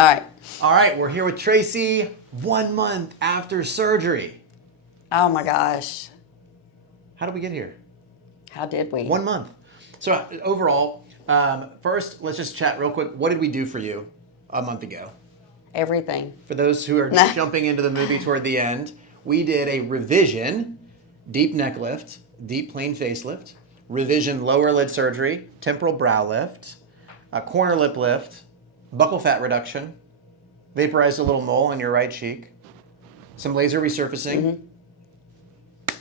All right. All right, we're here with Traci 1 month after surgery. Oh my gosh. How did we get here? How did we? 1 month. So overall, first, let's just chat real quick. What did we do for you a month ago? Everything. For those who are just jumping into the movie toward the end, we did a revision, deep neck lift, deep plane facelift, revision lower lid surgery, temporal brow lift, a corner lip lift, buccal fat reduction, vaporized a little mole on your right cheek, some laser resurfacing. Mm-hmm.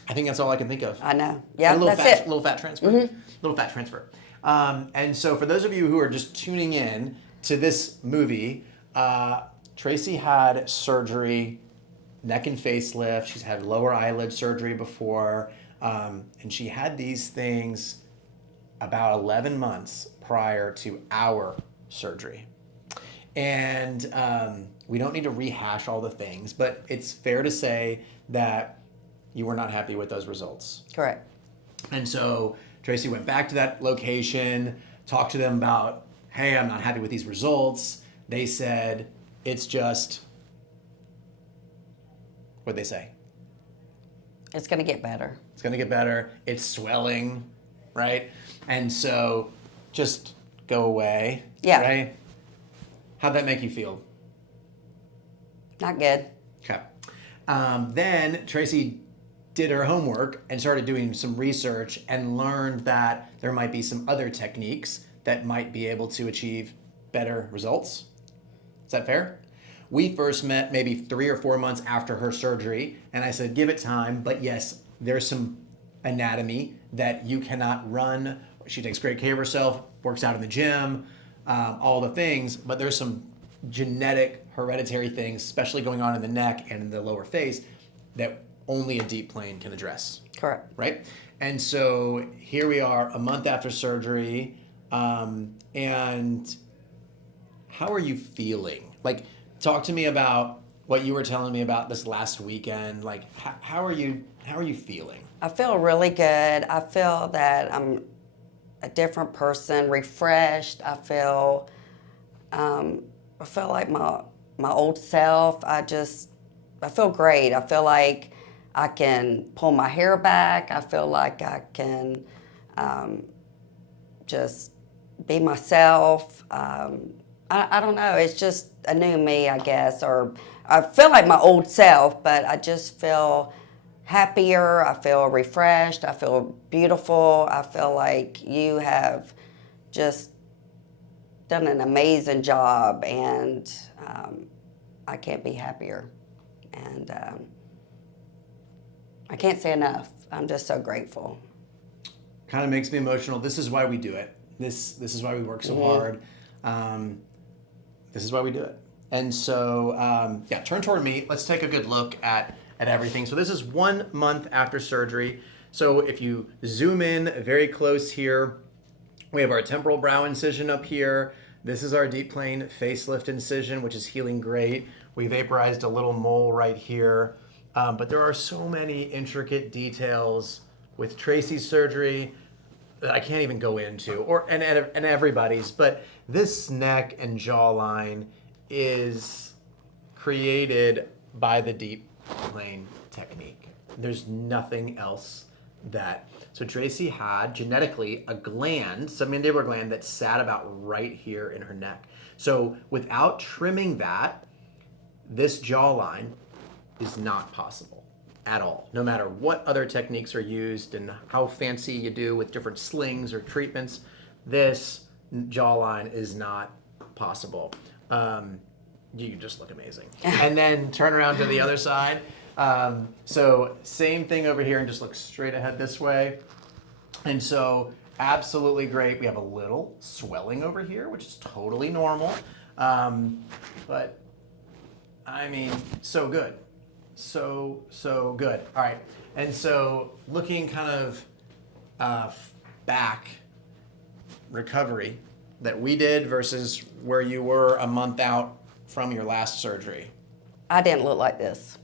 I think that's all I can think of. I know. Yeah, And that's fat, it. little fat transfer. Mm-hmm. Little fat transfer. And so for those of you who are just tuning in to this movie, Traci had surgery, neck and facelift. She's had lower eyelid surgery before. And she had these things about 11 months prior to our surgery. And we don't need to rehash all the things, but it's fair to say that you were not happy with those results. Correct. And so Traci went back to that location, talked to them about, hey, I'm not happy with these results. They said, it's just, what'd they say? It's going to get better. It's going to get better. It's swelling, right? And so just go away, Yeah. right? How'd that make you feel? Not good. Okay. Then Traci did her homework and started doing some research and learned that there might be some other techniques that might be able to achieve better results. Is that fair? We first met maybe 3 or 4 months after her surgery, and I said, give it time, but yes, there's some anatomy that you cannot run. She takes great care of herself, works out in the gym, all the things, but there's some genetic hereditary things, especially going on in the neck and in the lower face, that only a deep plane can address. Correct. Right? And so here we are a month after surgery, and how are you feeling? Like, talk to me about what you were telling me about this last weekend. Like, how are you feeling? I feel really good. I feel that I'm a different person, refreshed. I feel like my old self. I feel great. I feel like I can pull my hair back. I feel like I can just be myself. I don't know. It's just a new me, I guess. Or I feel like my old self, but I just feel happier. I feel refreshed. I feel beautiful. I feel like you have just done an amazing job, and I can't be happier. And I can't say enough. I'm just so grateful. Kind of makes me emotional. This is why we do it. This is why we work so hard. This is why we do it. And so, yeah, turn toward me. Let's take a good look at everything. So this is 1 month after surgery. So if you zoom in very close here, we have our temporal brow incision up here. This is our deep plane facelift incision, which is healing great. We vaporized a little mole right here. But there are so many intricate details with Traci's surgery that I can't even go into, and everybody's. But this neck and jawline is created by the deep plane technique. There's nothing else that. So Traci had genetically a gland, submandibular gland, that sat about right here in her neck. So without trimming that, this jawline is not possible at all, no matter what other techniques are used and how fancy you do with different slings or treatments. This jawline is not possible. You just look amazing. And then turn around to the other side. So same thing over here, and just look straight ahead this way. And so absolutely great. We have a little swelling over here, which is totally normal. But I mean, so good. So good. All right. And so looking kind of back, recovery that we did versus where you were a month out from your last surgery. I didn't look like this.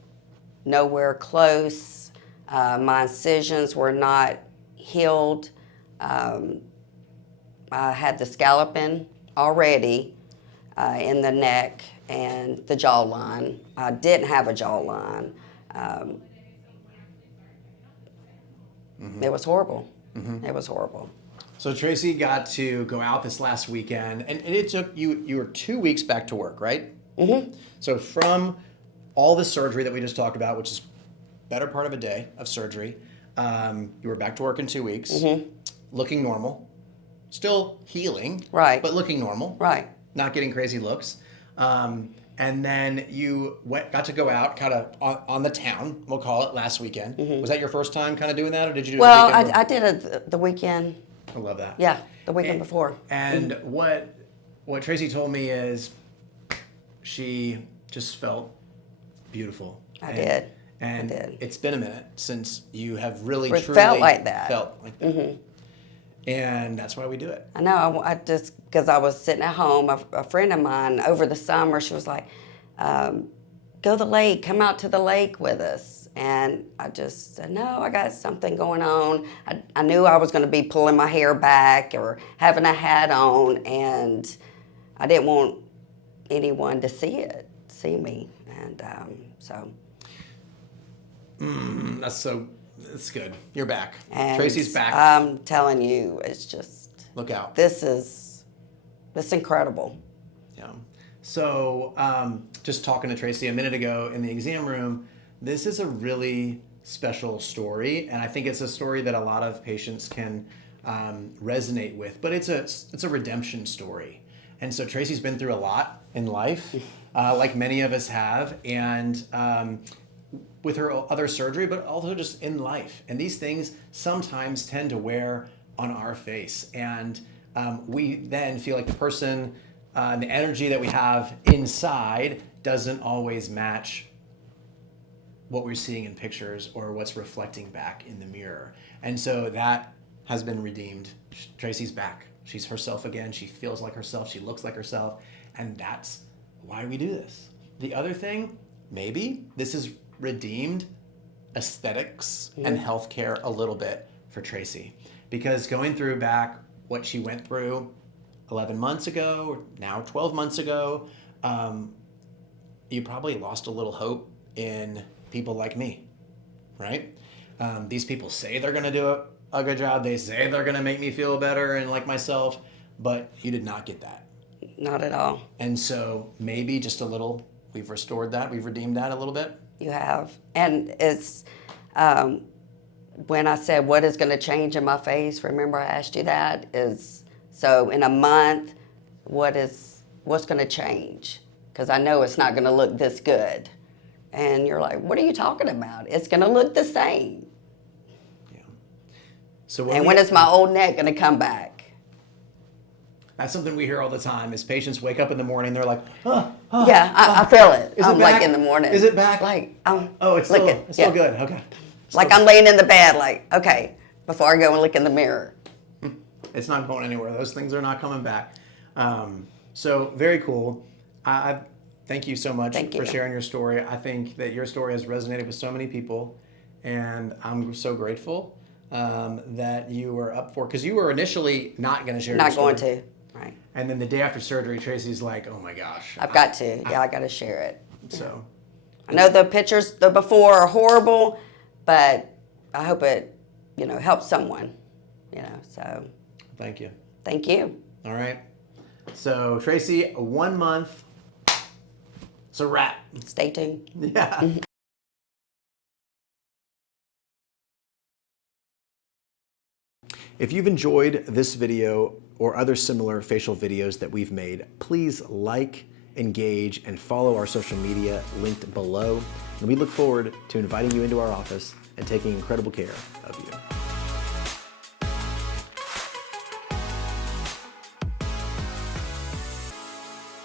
Nowhere close. My incisions were not healed. I had the scalloping already in the neck, and the jawline. I didn't have a jawline. It was horrible. It was horrible. So Traci got to go out this last weekend, and it took you were 2 weeks back to work, right? So from all the surgery that we just talked about, which is better part of a day of surgery, you were back to work in 2 weeks, looking normal, still healing, Right. but looking normal, Right. not getting crazy looks. And then you got to go out kind of on the town, we'll call it, last weekend. Was that your first time kind of doing that, or did you do it Well, the weekend? I did it the weekend. I love that. Yeah, the weekend before. And what Traci told me is she just felt beautiful. I did. And I did. it's been a minute since you have really It truly felt like that. Felt like that. And that's why we do it. I know. I just, because I was sitting at home, a friend of mine over the summer, she was like, go to the lake, come out to the lake with us. And I just said, no, I got something going on. I knew I was going to be pulling my hair back or having a hat on, and I didn't want anyone to see me. And so. That's good. You're back. And Traci's back. I'm telling you, it's just. Look out. This is incredible. Yeah. So just talking to Traci a minute ago in the exam room, this is a really special story, and I think it's a story that a lot of patients can resonate with. But it's a redemption story, and so Traci's been through a lot in life, like many of us have, and with her other surgery, but also just in life. And these things sometimes tend to wear on our face, and we then feel like the person, the energy that we have inside doesn't always match what we're seeing in pictures or what's reflecting back in the mirror. And so that has been redeemed. Traci's back. She's herself again. She feels like herself. She looks like herself. And that's why we do this. The other thing, maybe this is redeemed aesthetics and healthcare a little bit for Traci, because going through back what she went through 11 months ago, now 12 months ago, you probably lost a little hope in people like me, right? These people say they're going to do a good job. They say they're going to make me feel better and like myself, but you did not get that. Not at all. And so maybe just a little, we've restored that, we've redeemed that a little bit. You have. And it's, when I said what is going to change in my face, remember I asked you that, is, so in a month, what's going to change? Because I know it's not going to look this good. And you're like, what are you talking about? It's going to look the same. Yeah. So when is my old neck going to come back? That's something we hear all the time is patients wake up in the morning, they're like, yeah, I feel it. I'm like in the morning. Is it back? Like, it's still good. Okay. Like I'm laying in the bed, like, okay, before I go and look in the mirror. It's not going anywhere. Those things are not coming back. So very cool. I thank you so much for sharing your story. I think that your story has resonated with so many people, and I'm so grateful that you were up for, because you were initially not going to share your story. Not going to, right. And then the day after surgery, Traci's like, oh my gosh. I've got to. Yeah, I got to share it. So. I know the pictures, the before are horrible, but I hope it, helps someone, so. Thank you. Thank you. All right. So Traci, 1 month. It's a wrap. Stay tuned. Yeah. If you've enjoyed this video or other similar facial videos that we've made, please like, engage, and follow our social media linked below. And we look forward to inviting you into our office and taking incredible care of you.